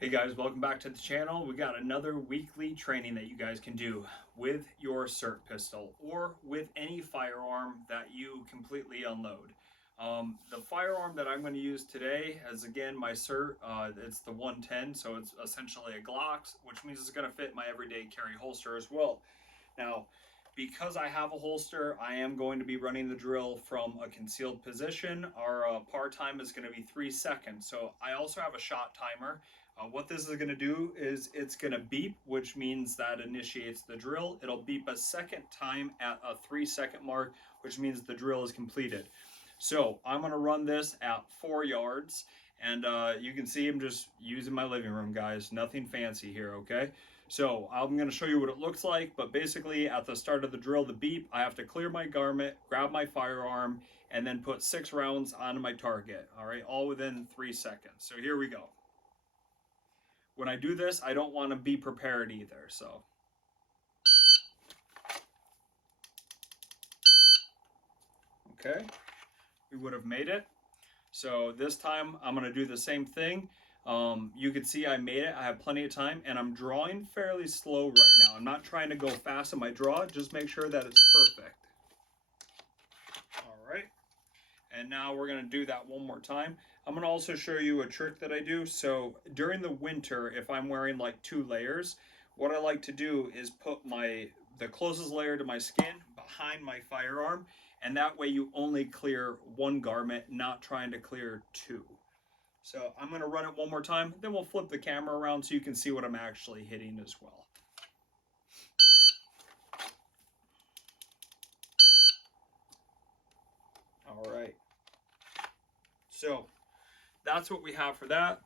Hey guys, welcome back to the channel. We got another weekly training that you guys can do with your Sirt pistol or with any firearm that you completely unload. The firearm that I'm going to use today is again my Sirt. It's the 110, so it's essentially a Glock, which means it's going to fit my everyday carry holster as well. Now, because I have a holster, I am going to be running the drill from a concealed position. Our par time is going to be 3 seconds. So I also have a shot timer. What this is going to do is it's going to beep, which means that initiates the drill. It'll beep a second time at a 3-second mark, which means the drill is completed. So I'm going to run this at 4 yards. And you can see I'm just using my living room, guys. Nothing fancy here, okay? So I'm going to show you what it looks like, but basically at the start of the drill, the beep, I have to clear my garment, grab my firearm, and then put 6 rounds onto my target, all right, all within 3 seconds. So here we go. When I do this, I don't want to be prepared either, so. Okay, we would have made it. So this time I'm going to do the same thing. You can see I made it. I have plenty of time, and I'm drawing fairly slow right now. I'm not trying to go fast in my draw. Just make sure that it's perfect. All right. And now we're going to do that one more time. I'm going to also show you a trick that I do. So during the winter, if I'm wearing like 2 layers, what I like to do is put the closest layer to my skin behind my firearm, and that way you only clear 1 garment, not trying to clear 2. So I'm going to run it one more time, then we'll flip the camera around so you can see what I'm actually hitting as well. All right. So that's what we have for that.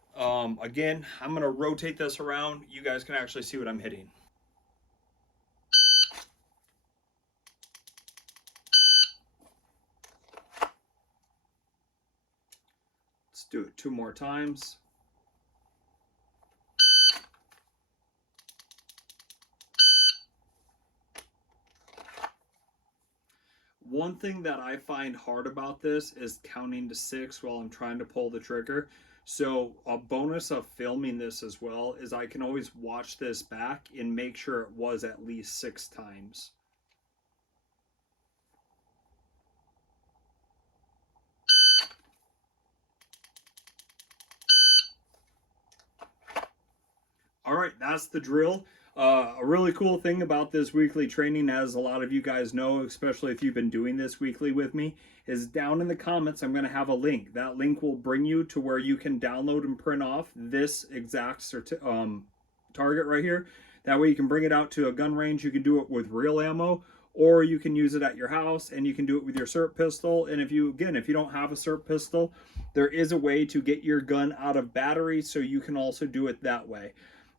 Again, I'm going to rotate this around. You guys can actually see what I'm hitting. Let's do it 2 more times. One thing that I find hard about this is counting to 6 while I'm trying to pull the trigger. So a bonus of filming this as well is I can always watch this back and make sure it was at least 6 times. All right, that's the drill. A really cool thing about this weekly training, as a lot of you guys know, especially if you've been doing this weekly with me, is down in the comments I'm going to have a link. That link will bring you to where you can download and print off this exact target right here. That way you can bring it out to a gun range. You can do it with real ammo, or you can use it at your house, and you can do it with your Sirt pistol. And if you don't have a Sirt pistol, there is a way to get your gun out of battery, so you can also do it that way.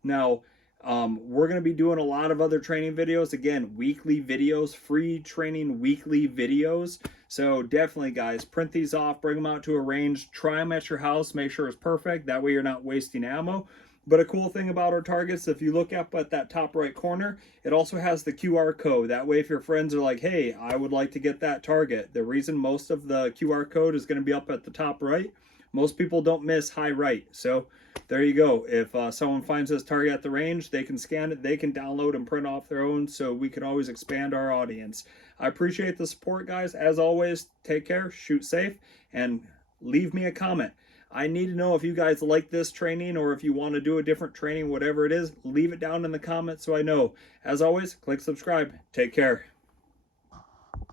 Now, we're going to be doing a lot of other training videos. Again, weekly videos, free training weekly videos. So definitely, guys, print these off, bring them out to a range, try them at your house, make sure it's perfect. That way you're not wasting ammo. But a cool thing about our targets, if you look up at that top right corner, it also has the QR code. That way if your friends are like, hey, I would like to get that target. The reason most of the QR code is going to be up at the top right, most people don't miss high right. So there you go. If someone finds this target at the range, they can scan it, they can download and print off their own, so we can always expand our audience. I appreciate the support, guys. As always, take care, shoot safe, and leave me a comment. I need to know if you guys like this training, or if you want to do a different training, whatever it is, leave it down in the comments so I know. As always, click subscribe. Take care.